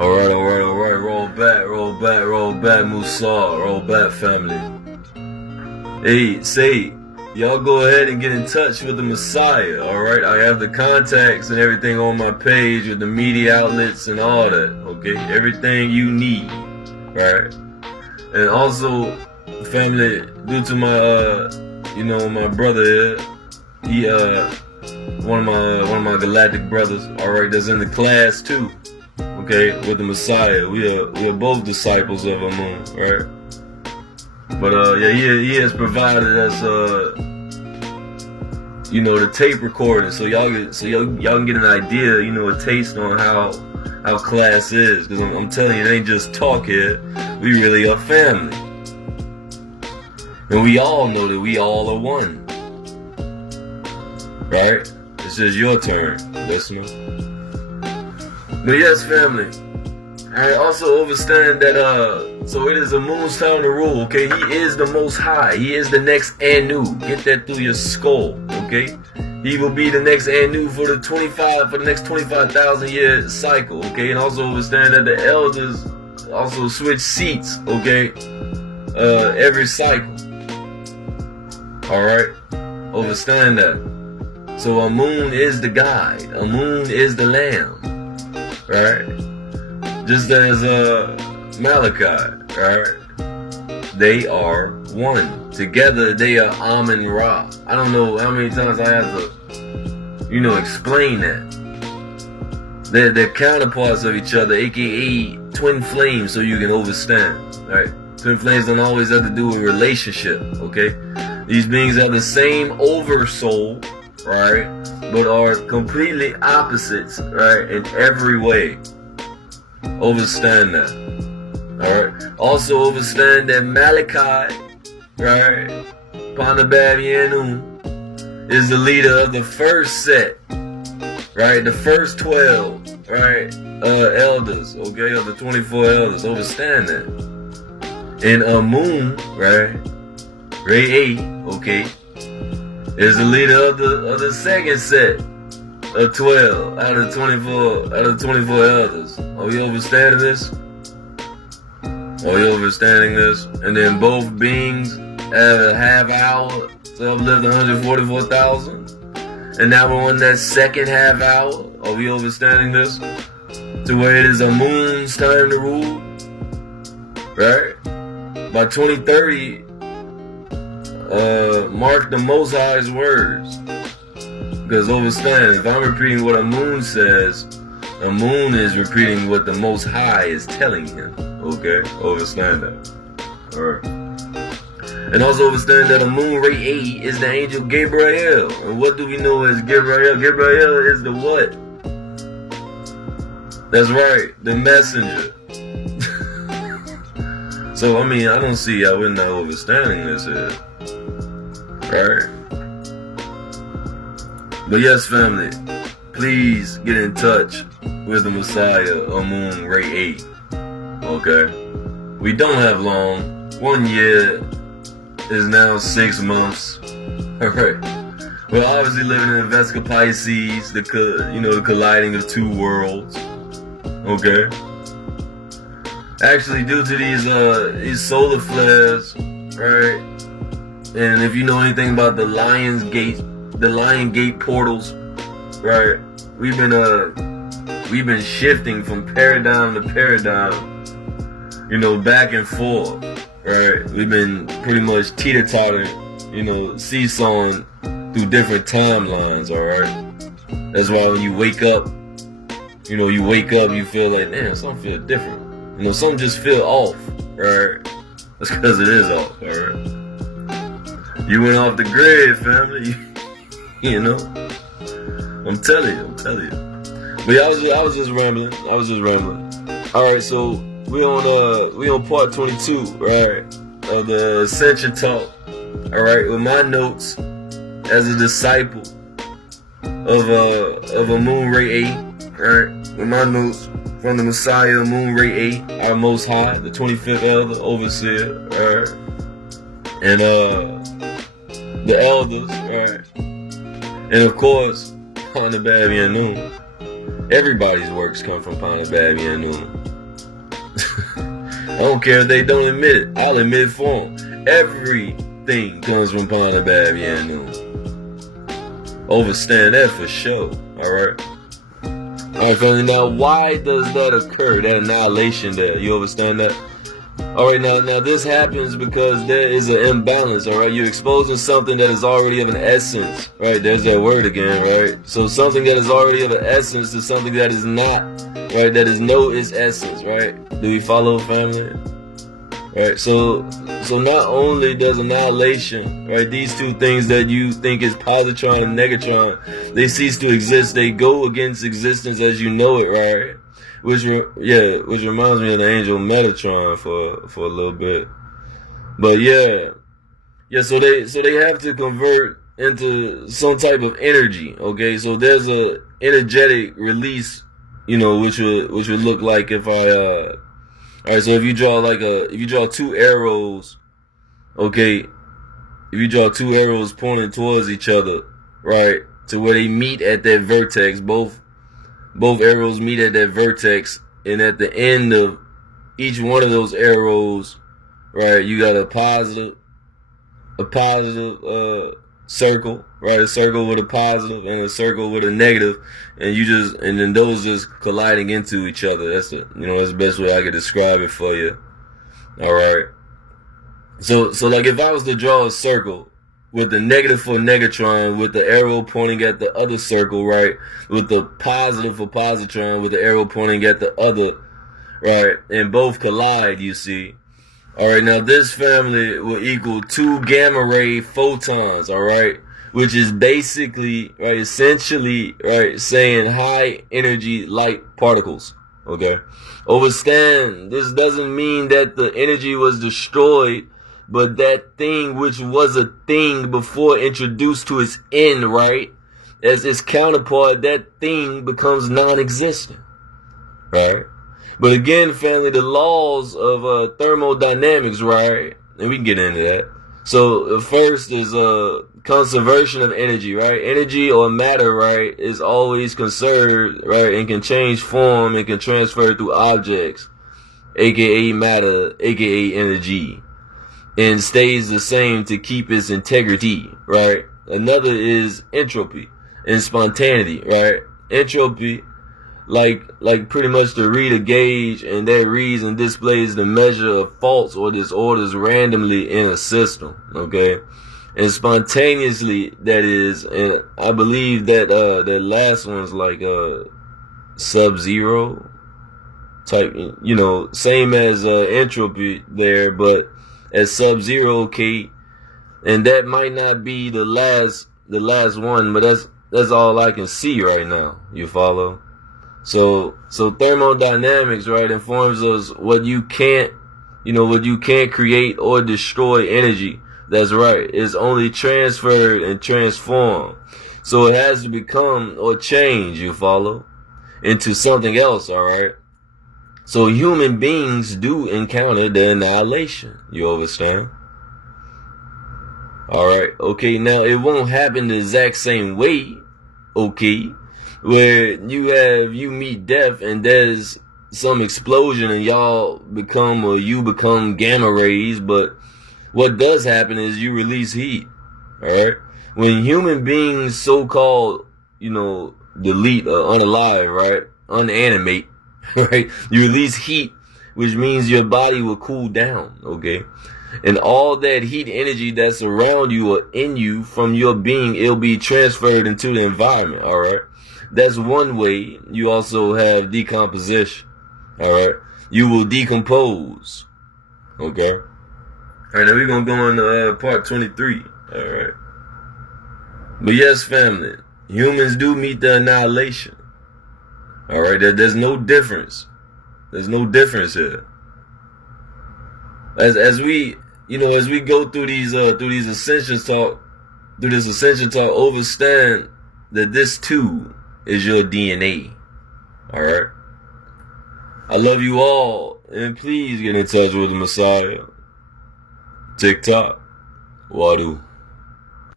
Alright, roll back, Musa, roll back, family. Hey, say, y'all go ahead and get in touch with the Messiah, alright? I have the contacts and everything on my page with the media outlets and all that, okay? Everything you need, alright? And also, family, due to my, my brother here, he, one of my galactic brothers, alright, that's in the class too. Okay, with the Messiah, we are both disciples of Amun, right? But yeah, he has provided us the tape recording, so y'all can get an idea, a taste on how class is. Because I'm telling you, it ain't just talk here. We really are family, and we all know that we all are one, right? It's just your turn, listener. But yes, family, I also understand that, so it is Amun's time to rule, okay? He is the Most High. He is the next Anu. Get that through your skull, okay? He will be the next Anu for the next 25,000 year cycle, okay? And also understand that the elders also switch seats, okay? Every cycle. Alright? Understand that. So Amun is the guide. Amun is the lamb. Right? Just as Malachi, right? They are one. Together they are Amun Ra. I don't know how many times I have to, explain that. They're counterparts of each other, aka twin flames, so you can understand. Right? Twin flames don't always have to do with relationship, okay? These beings have the same oversoul, right? But are completely opposites, right, in every way. Understand that. Alright? Also understand that Malachi, right, Panabab is the leader of the first set, right? The first 12, right, elders, okay, of the 24 elders. Understand that. And Amun, right, Ray 8, okay, is the leader of the second set of 12 out of 24 elders. Are you understanding this? And then both beings have a half hour to have lived 144,000. And now we're on that second half hour. Are we understanding this? To where it is Amun's time to rule. Right? By 2030, mark the Most High's words. Because understand, if I'm repeating what Amun says, Amun is repeating what the Most High is telling him. Okay? Understand that. Alright. And also understand that Amun Ray 8 is the angel Gabriel. And what do we know as Gabriel? Gabriel is the what? That's right, the messenger. So, I don't see how we're not understanding this here. Right? But yes, family, please get in touch with the Messiah, Amun Ray 8. Okay? We don't have long. 1 year is now 6 months. Alright? We're obviously living in Vesca Pisces, the colliding of two worlds. Okay? Actually, due to these solar flares, right? And if you know anything about the Lion Gate portals, right? We've been shifting from paradigm to paradigm, back and forth, right? We've been pretty much teeter-tottering, seesawing through different timelines, alright? That's why when you wake up, you feel like, damn, something feel different. Something just feel off, right? That's because it is off, alright? You went off the grid, family. I'm telling you. But yeah, I was just rambling. Alright, so we on part 22, right? Of the Ascension talk. Alright, with my notes as a disciple of Amun Ray 8, right? With my notes from the Messiah, Amun Ray 8, our Most High, the 25th elder, overseer, alright? And the elders, alright? And of course, Panabab Yanun. Everybody's works come from Panabab Yanun. I don't care if they don't admit it. I'll admit it for them. Everything comes from Pond Bab Yanu. Overstand that for sure. Alright? Alright, family. Now, why does that occur? That annihilation there. You understand that? Alright, now this happens because there is an imbalance, alright? You're exposing something that is already of an essence, right? There's that word again, right? So something that is already of an essence to something that is not, right? That is no its essence, right? Do we follow, family? Right? So not only does annihilation, right? These two things that you think is positron and negatron, they cease to exist. They go against existence as you know it, right? Which reminds me of the angel Metatron for a little bit. But so they have to convert into some type of energy. Okay, so there's a energetic release, which would look like if I alright, so if you draw two arrows, okay, if you draw two arrows pointing towards each other, right, to where they meet at that vertex, both arrows meet at that vertex, and at the end of each one of those arrows, right, you got a positive circle, right, a circle with a positive and a circle with a negative, and then those just colliding into each other. That's that's the best way I could describe it for you. All right. So like if I was to draw a circle with the negative for negatron, with the arrow pointing at the other circle, right? With the positive for positron, with the arrow pointing at the other, right? And both collide, you see. Alright, now this family will equal 2 gamma ray photons, alright? Which is basically, right, essentially, right, saying high energy light particles, okay? Understand, this doesn't mean that the energy was destroyed, but that thing which was a thing before introduced to its end, right, as its counterpart, that thing becomes non-existent, right? But again, family, the laws of thermodynamics, right, and we can get into that. So the first is conservation of energy, right? Energy or matter, right, is always conserved, right, and can change form and can transfer through objects, aka matter, aka energy, and stays the same to keep its integrity, right? Another is entropy and spontaneity, right? Entropy, like pretty much to read a gauge, and that reads and displays the measure of faults or disorders randomly in a system, okay? And spontaneously, that is, and I believe that that last one's like sub-zero type, same as entropy there, but as sub-zero, okay? And that might not be the last one, but that's all I can see right now. You follow? So thermodynamics, right, informs us what you can't create or destroy energy. That's right. It's only transferred and transformed. So it has to become or change, you follow, into something else, all right? So human beings do encounter the annihilation. You understand? All right. Okay, now it won't happen the exact same way, okay? Where you meet death and there's some explosion and you become gamma rays, but what does happen is you release heat, alright? When human beings so-called, delete or unalive, right? Unanimate, right? You release heat, which means your body will cool down, okay? And all that heat energy that's around you or in you from your being, it'll be transferred into the environment, alright? That's one way. You also have decomposition. Alright. You will decompose. Okay. Alright, now we're gonna go into part 23. Alright. But yes, family, humans do meet the annihilation. Alright, there's no difference. There's no difference here. As we go through these ascension talk, understand that this too is your DNA. Alright? I love you all, and please get in touch with the Messiah. TikTok. Wadu.